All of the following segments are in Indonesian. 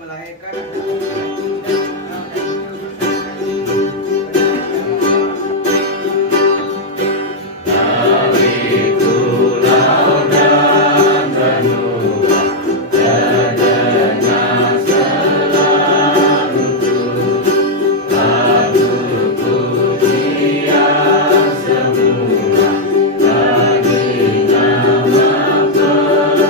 melahirkan anak laki-laki dan tunggal dan menyelamatkan dari pulau dan benua, terdengar selalu lagu pujian semua bagi nama penebus.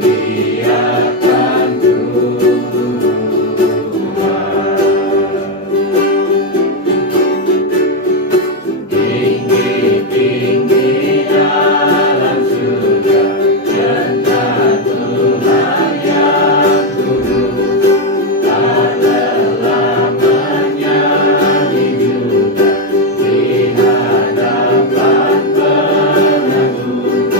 Muliakan tinggi-tinggi dalam surga, rendah Tuhan yang kudus, tak lelah menyanyi juga di hadapan penebus.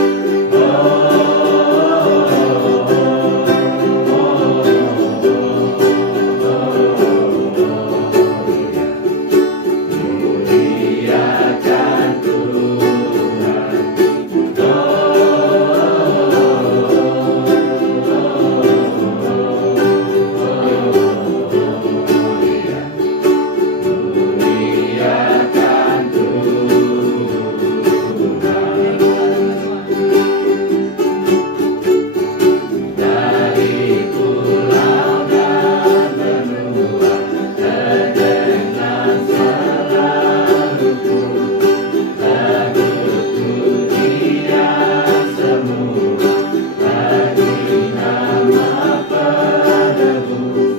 Muliakan dari pulau dan benua, terdengar selalu lagu pujian semua bagi nama penebus.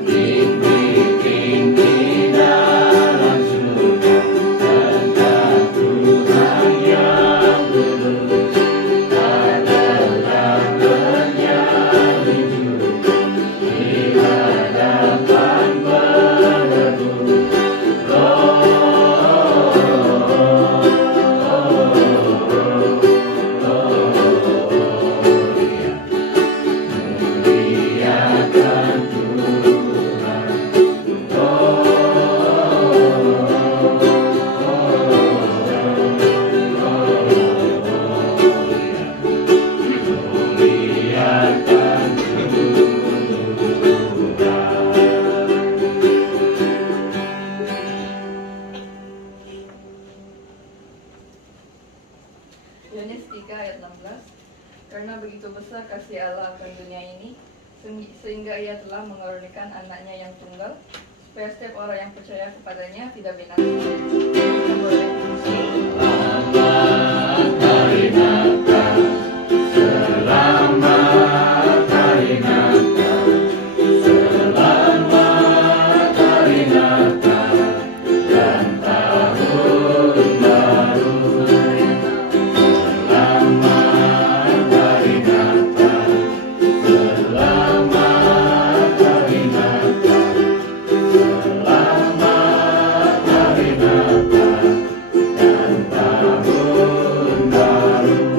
Muliakan tinggi-tinggi dalam surga, rendah Tuhan yang kudus, tak lelah menyanyi juga di hadapan penebus. Muliakan Yohanes 3 ayat 16. Karena begitu besar kasih Allah akan dunia ini, sehingga ia telah mengaruniakan anaknya yang tunggal, supaya setiap orang yang percaya kepadanya tidak binasa. Kita boleh Selamat hari Natal, selamat hari Natal, selamat hari Natal dan tahun baru. Selamat hari Natal, selamat hari Natal, selamat hari Natal dan tahun baru.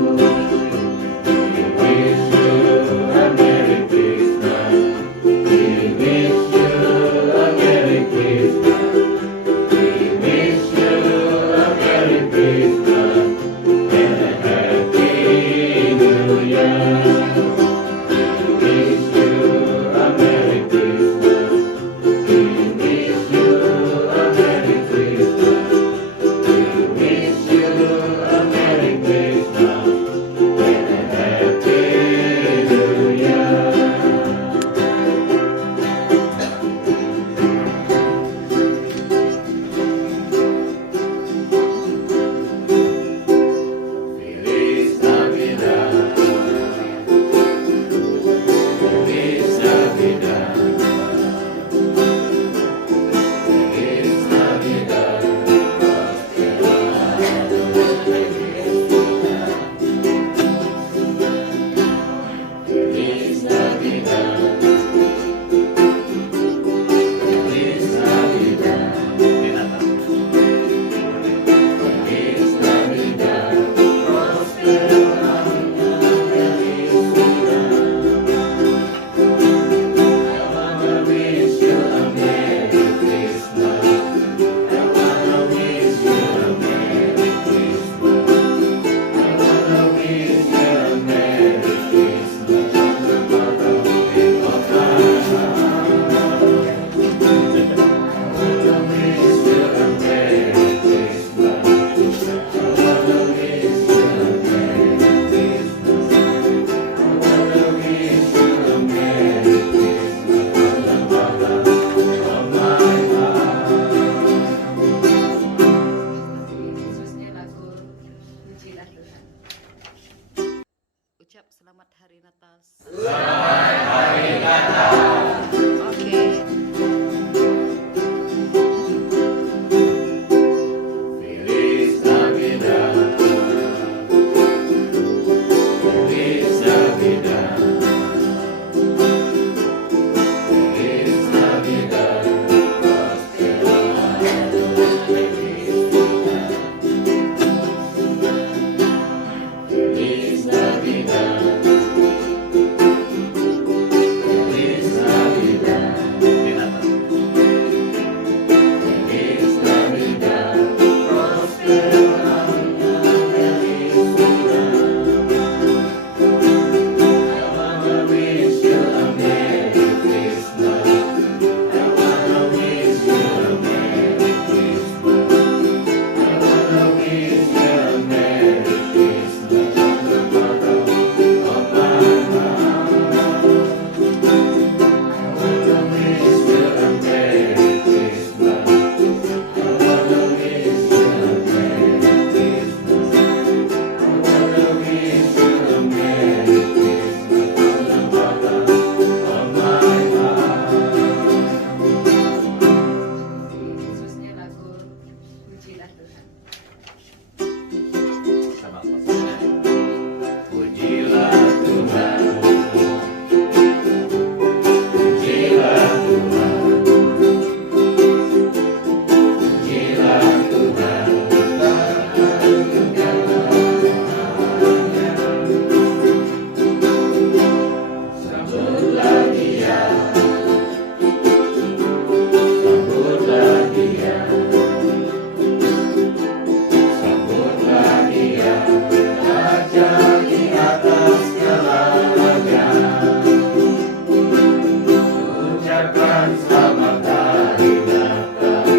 Ucapkan selamat hari Natal,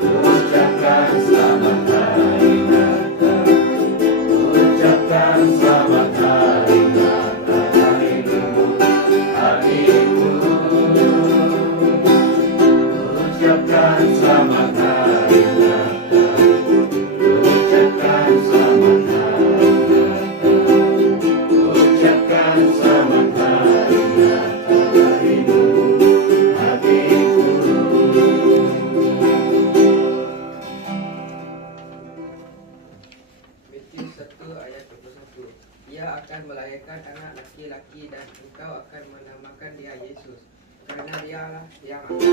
ucapkan selamat hari Natal, ucapkan selamat hari Natal harimu, harimu. Ucapkan selamat hari Natal, ucapkan selamat hari Natal, ucapkan selamat hari Natal harimu, hatiku. Matius 1 ayat 21. Ia akan melahirkan anak laki-laki dan engkau akan menamakan dia Yesus, karena dialah yang akan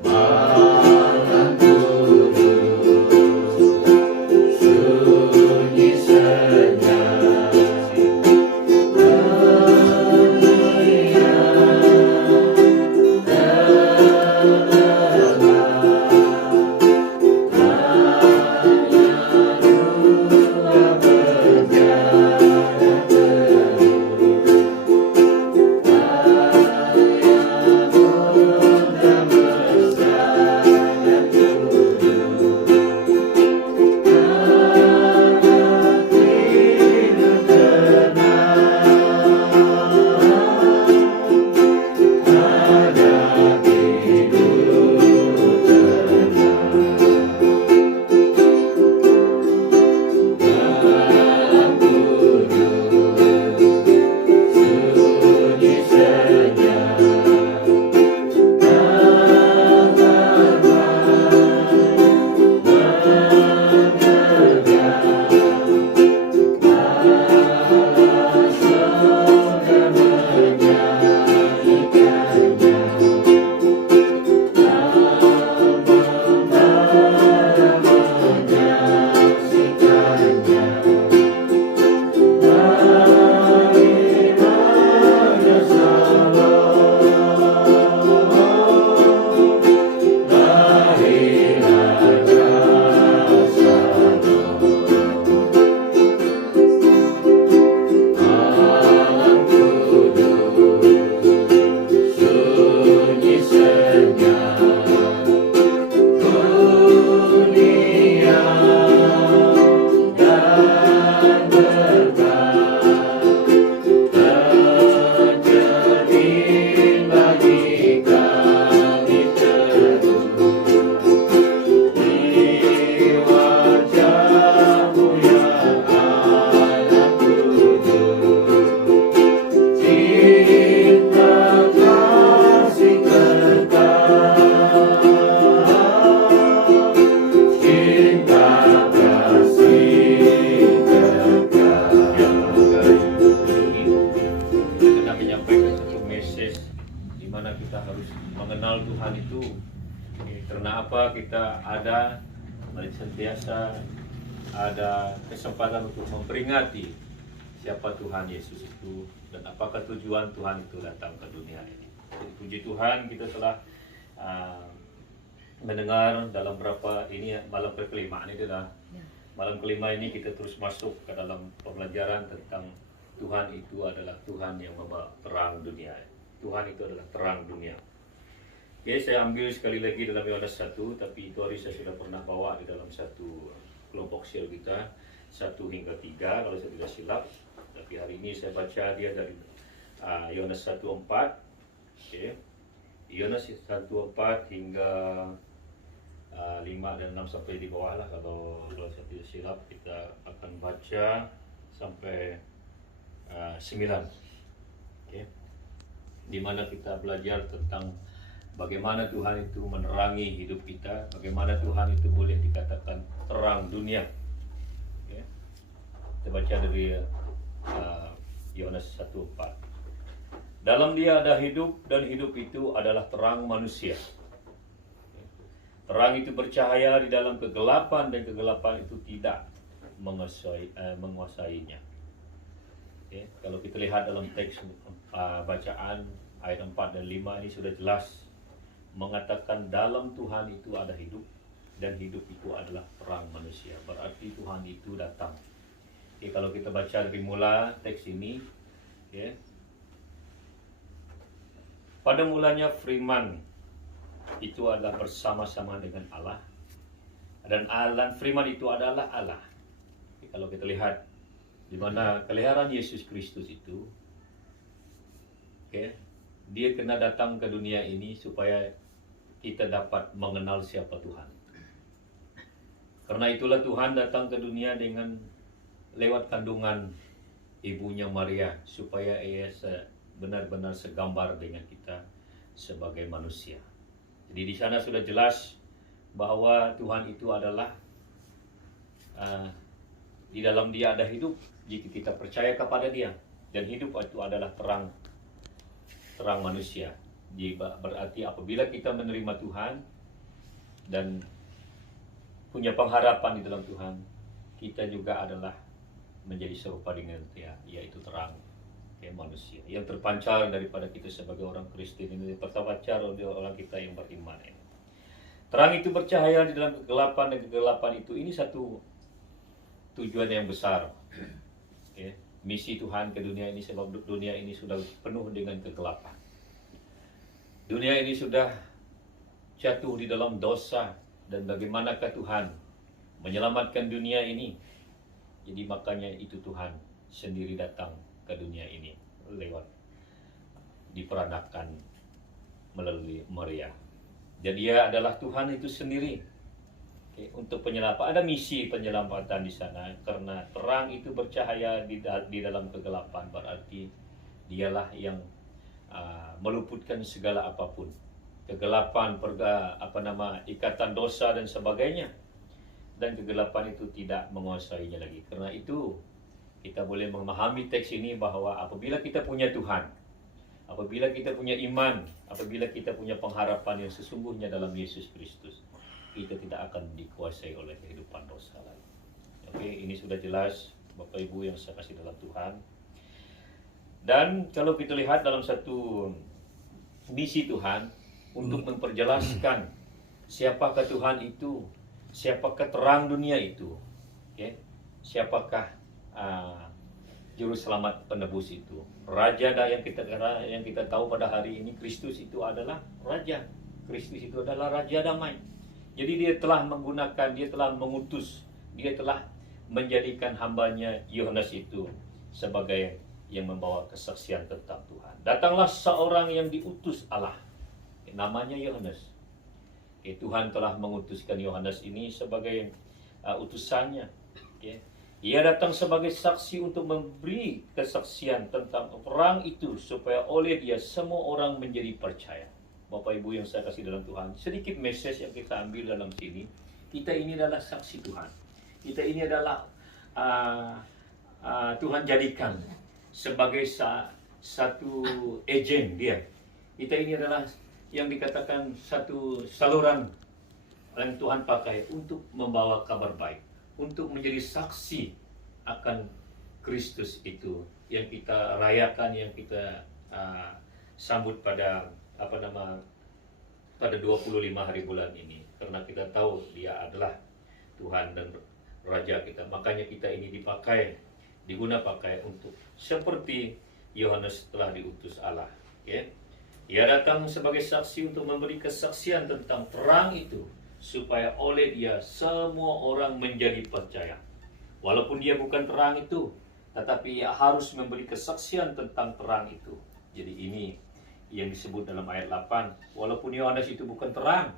Malam kudus, sunyi senyap, dunia terlelap, hanya dua berjalan terus, ayah muda mesra dan jujur, anak tidur tenang, anak tidur tenang. Malam kudus, sunyi senyap, sunyi senyap, dunia dan berkah terjadi bagi kami teduh di wajahmu ya anak kudus. Cinta kasih kekal, cinta kasih kekal. Kita menyampaikan satu message di mana kita harus mengenal Tuhan itu. Karena apa kita ada senantiasa ada kesempatan untuk memperingati siapa Tuhan Yesus itu dan apakah tujuan Tuhan itu datang ke dunia ini. Jadi, puji Tuhan kita telah mendengar dalam berapa ini malam kelima ini adalah malam kelima ini kita terus masuk ke dalam pembelajaran tentang Tuhan itu adalah Tuhan yang membawa terang dunia. Tuhan itu adalah terang dunia. Oke, saya ambil sekali lagi dalam Yohanes 1, tapi itu hari saya sudah pernah bawa di dalam satu kelompok share kita 1 hingga 3 kalau saya tidak silap. Tapi hari ini saya baca dia dari Yohanes 1:4. Oke. Yohanes 1:4 hingga 5 dan 6 sampai di bawah lah kalau saya tidak silap. Kita akan baca sampai 9. Oke. Di mana kita belajar tentang bagaimana Tuhan itu menerangi hidup kita, bagaimana Tuhan itu boleh dikatakan terang dunia. Oke. Kita baca dari Yohanes 1:4. Dalam Dia ada hidup dan hidup itu adalah terang manusia. Terang itu bercahaya di dalam kegelapan dan kegelapan itu tidak menguasainya. Okay. Kalau kita lihat dalam teks bacaan ayat 4 dan 5 ini sudah jelas mengatakan dalam Tuhan itu ada hidup dan hidup itu adalah terang manusia. Berarti Tuhan itu datang. Okay, kalau kita baca dari mula teks ini, okay, Pada mulanya firman itu adalah bersama-sama dengan Allah, dan firman itu adalah Allah. Kalau kita lihat di mana kelahiran Yesus Kristus itu, dia kena datang ke dunia ini supaya kita dapat mengenal siapa Tuhan. Karena itulah Tuhan datang ke dunia dengan lewat kandungan ibunya Maria, supaya ia benar-benar segambar dengan kita sebagai manusia. Jadi di sana sudah jelas bahwa Tuhan itu adalah di dalam Dia ada hidup jika kita percaya kepada Dia, dan hidup itu adalah terang manusia. Jadi berarti apabila kita menerima Tuhan dan punya pengharapan di dalam Tuhan, kita juga adalah menjadi serupa dengan Dia, yaitu terang manusia yang terpancar daripada kita sebagai orang Kristen ini, terpancar oleh orang kita yang beriman ini. Terang itu bercahaya di dalam kegelapan, dan kegelapan itu ini satu tujuan yang besar. Misi Tuhan ke dunia ini, sebab dunia ini sudah penuh dengan kegelapan. Dunia ini sudah jatuh di dalam dosa, dan bagaimanakah Tuhan menyelamatkan dunia ini? Jadi makanya itu Tuhan sendiri datang ke dunia ini lewat diperanakan melalui Maria. Dan Dia adalah Tuhan itu sendiri. Untuk penyelamatan, ada misi penyelamatan di sana, karena terang itu bercahaya di dalam kegelapan, berarti Dialah yang meluputkan segala apapun, kegelapan, ikatan dosa dan sebagainya, dan kegelapan itu tidak menguasainya lagi. Karena itu kita boleh memahami teks ini bahwa apabila kita punya Tuhan, apabila kita punya iman, apabila kita punya pengharapan yang sesungguhnya dalam Yesus Kristus, kita tidak akan dikuasai oleh kehidupan dosa lagi. Oke, ini sudah jelas Bapak Ibu yang saya kasih dalam Tuhan. Dan kalau kita lihat dalam satu misi Tuhan untuk memperjelaskan siapakah Tuhan itu, siapakah terang dunia itu, siapakah juru selamat penebus itu, raja yang kita tahu pada hari ini, Kristus itu adalah raja. Kristus itu adalah raja damai. Jadi Dia telah menggunakan, Dia telah mengutus, Dia telah menjadikan hambanya Yohanes itu sebagai yang membawa kesaksian tentang Tuhan. Datanglah seorang yang diutus Allah, namanya Yohanes. Tuhan telah mengutuskan Yohanes ini sebagai utusannya. Ia datang sebagai saksi untuk memberi kesaksian tentang terang itu, supaya oleh Dia semua orang menjadi percaya. Bapak Ibu yang saya kasih dalam Tuhan, sedikit message yang kita ambil dalam sini. Kita ini adalah saksi Tuhan. Kita ini adalah Tuhan jadikan sebagai satu agen Dia. Kita ini adalah yang dikatakan satu saluran yang Tuhan pakai untuk membawa kabar baik, untuk menjadi saksi akan Kristus itu yang kita rayakan, yang kita sambut pada pada 25 hari bulan ini, karena kita tahu Dia adalah Tuhan dan Raja kita. Makanya kita ini diguna pakai untuk seperti Yohanes telah diutus Allah. Ia datang sebagai saksi untuk memberi kesaksian tentang terang itu, supaya oleh Dia semua orang menjadi percaya. Walaupun Dia bukan terang itu, tetapi Ia harus memberi kesaksian tentang terang itu. Jadi ini yang disebut dalam ayat 8, walaupun Yohanes itu bukan terang,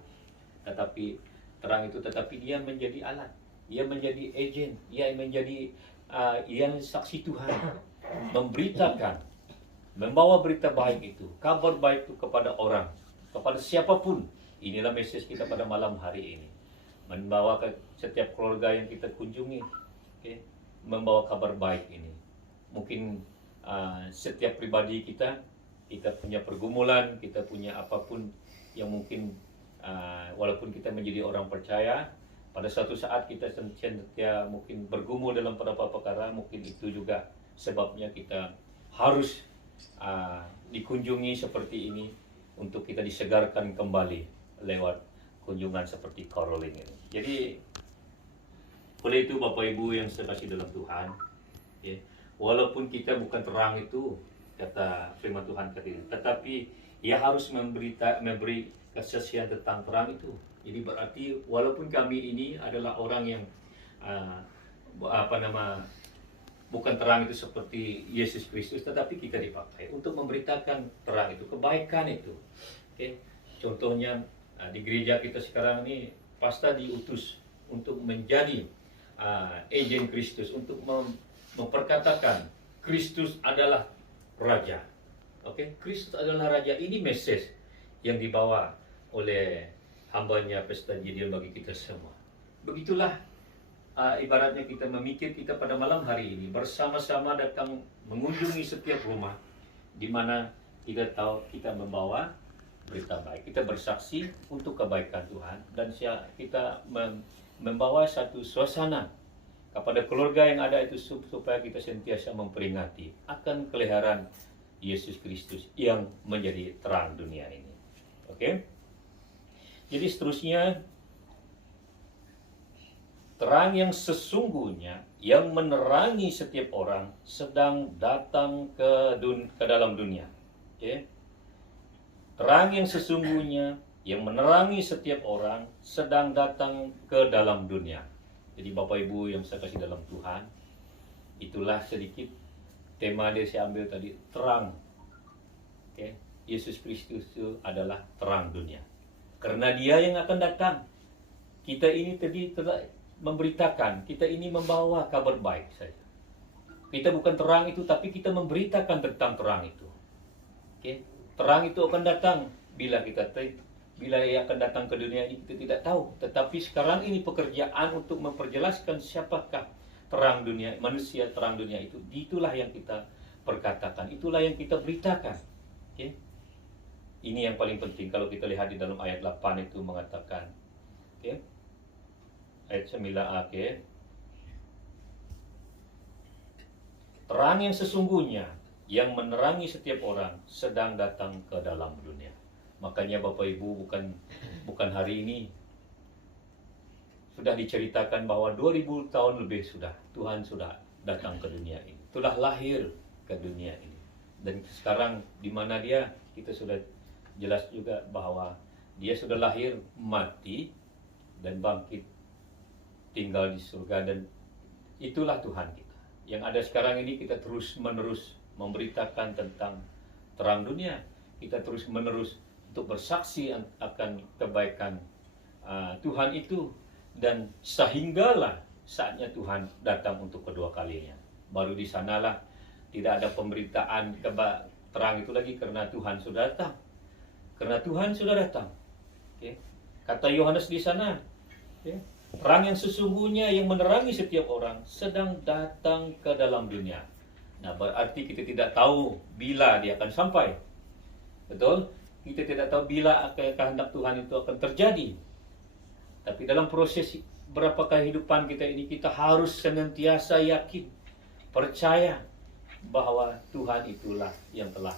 tetapi terang itu, tetapi dia menjadi alat, dia menjadi agen, dia menjadi yang saksi Tuhan, memberitakan, membawa berita baik itu, kabar baik itu kepada orang, kepada siapapun. Inilah message kita pada malam hari ini, membawa ke setiap keluarga yang kita kunjungi, membawa kabar baik ini. Mungkin setiap pribadi kita punya pergumulan, kita punya apapun yang mungkin walaupun kita menjadi orang percaya, pada suatu saat kita senantiasa mungkin bergumul dalam beberapa perkara. Mungkin itu juga sebabnya kita harus dikunjungi seperti ini, untuk kita disegarkan kembali lewat kunjungan seperti Caroling ini. Jadi oleh itu Bapak Ibu yang saya kasih dalam Tuhan, walaupun kita bukan terang itu, kata firman Tuhan kata ini. Tetapi ia harus memberi kesaksian tentang terang itu. Jadi berarti walaupun kami ini adalah orang yang bukan terang itu seperti Yesus Kristus, tetapi kita dipakai untuk memberitakan terang itu, kebaikan itu. Oke. Contohnya di gereja kita sekarang ini pastor diutus untuk menjadi agen Kristus, untuk memperkatakan Kristus adalah Raja. Oke, Kristus adalah Raja. Ini message yang dibawa oleh hambanya Pastor Gideon bagi kita semua. Begitulah ibaratnya kita memikir kita pada malam hari ini bersama-sama datang mengunjungi setiap rumah di mana kita tahu kita membawa berita baik. Kita bersaksi untuk kebaikan Tuhan dan kita membawa satu suasana kepada keluarga yang ada itu supaya kita sentiasa memperingati akan keliharan Yesus Kristus yang menjadi terang dunia ini. Oke? Jadi seterusnya, terang yang sesungguhnya yang menerangi setiap orang sedang datang ke dalam dunia. Oke? Terang yang sesungguhnya yang menerangi setiap orang sedang datang ke dalam dunia. Jadi Bapak Ibu yang saya kasih dalam Tuhan, itulah sedikit tema yang saya ambil tadi, terang. Oke, Yesus Kristus itu adalah terang dunia. Karena Dia yang akan datang. Kita ini tadi telah memberitakan, kita ini membawa kabar baik saja. Kita bukan terang itu, tapi kita memberitakan tentang terang itu. Oke, terang itu akan datang bila Ia akan datang ke dunia ini kita tidak tahu. Tetapi sekarang ini pekerjaan untuk memperjelaskan siapakah terang dunia, manusia terang dunia itu. Itulah yang kita perkatakan, itulah yang kita beritakan. Okay? Ini yang paling penting kalau kita lihat di dalam ayat 8 itu mengatakan, okay? Ayat 9a, okay? Terang yang sesungguhnya yang menerangi setiap orang sedang datang ke dalam dunia. Makanya Bapak Ibu bukan hari ini sudah diceritakan bahwa 2000 tahun lebih sudah Tuhan sudah datang ke dunia ini. Sudah lahir ke dunia ini. Dan sekarang di mana Dia, kita sudah jelas juga bahwa Dia sudah lahir, mati dan bangkit tinggal di surga, dan itulah Tuhan kita. Yang ada sekarang ini kita terus-menerus memberitakan tentang terang dunia. Kita terus-menerus untuk bersaksi akan kebaikan Tuhan itu, dan sehinggalah saatnya Tuhan datang untuk kedua kalinya. Baru di sanalah tidak ada pemberitaan terang itu lagi, karena Tuhan sudah datang. Karena Tuhan sudah datang. Okay. Kata Yohanes di sana, okay, terang yang sesungguhnya yang menerangi setiap orang sedang datang ke dalam dunia. Nah, berarti kita tidak tahu bila dia akan sampai. Betul? Kita tidak tahu bila kehendak Tuhan itu akan terjadi. Tapi dalam proses berapa kehidupan kita ini, kita harus senantiasa yakin, percaya bahwa Tuhan itulah yang telah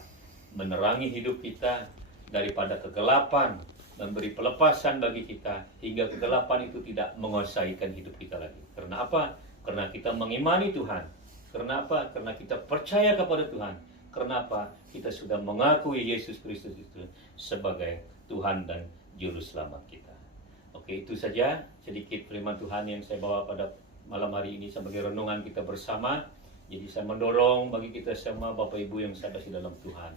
menerangi hidup kita daripada kegelapan, memberi pelepasan bagi kita, hingga kegelapan itu tidak menguasaikan hidup kita lagi. Karena apa? Karena kita mengimani Tuhan. Karena apa? Karena kita percaya kepada Tuhan. Karena apa? Kita sudah mengakui Yesus Kristus itu sebagai Tuhan dan Juru Selamat kita. Oke, itu saja sedikit firman Tuhan yang saya bawa pada malam hari ini sebagai renungan kita bersama. Jadi saya mendorong bagi kita semua Bapak Ibu yang saya kasih dalam Tuhan.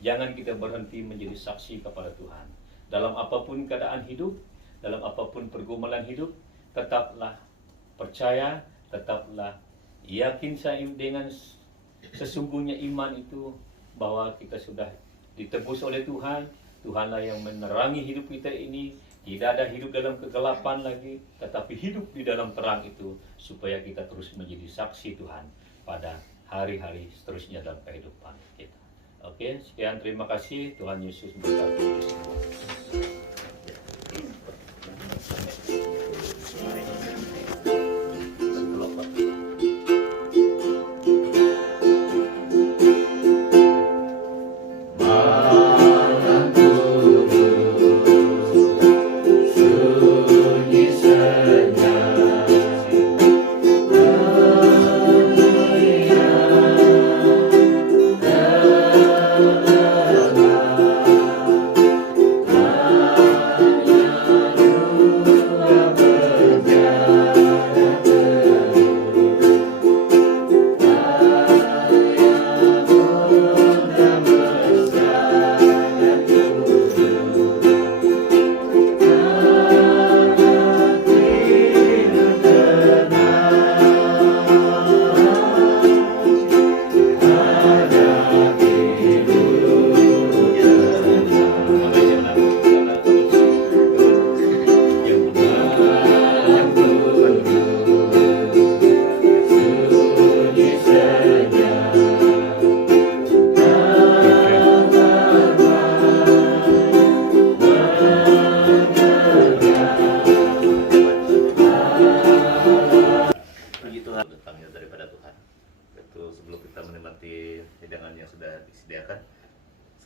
Jangan kita berhenti menjadi saksi kepada Tuhan. Dalam apapun keadaan hidup, dalam apapun pergumulan hidup, tetaplah percaya, tetaplah yakin saya dengan sesungguhnya iman itu bahwa kita sudah ditebus oleh Tuhan. Tuhanlah yang menerangi hidup kita ini. Tidak ada hidup dalam kegelapan lagi, tetapi hidup di dalam terang itu, supaya kita terus menjadi saksi Tuhan pada hari-hari seterusnya dalam kehidupan kita. Oke, sekian, terima kasih. Tuhan Yesus memberkati kita semua.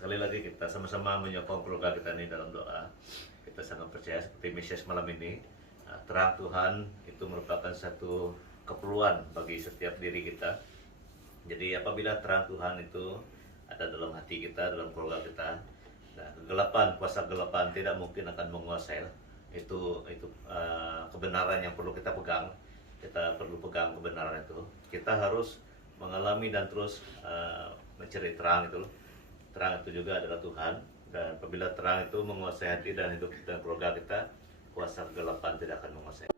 sekali lagi kita sama-sama menyokong keluarga kita ini dalam doa. Kita sangat percaya seperti message malam ini, terang Tuhan itu merupakan satu keperluan bagi setiap diri kita. Jadi apabila terang Tuhan itu ada dalam hati kita, dalam keluarga kita, nah, kegelapan, kuasa kegelapan tidak mungkin akan menguasai. Itu kebenaran yang perlu kita pegang. Kita perlu pegang kebenaran itu. Kita harus mengalami dan terus mencari terang itu. Terang itu juga adalah Tuhan. Dan apabila terang itu menguasai hati dan hidup dan keluarga kita, kuasa kegelapan tidak akan menguasai.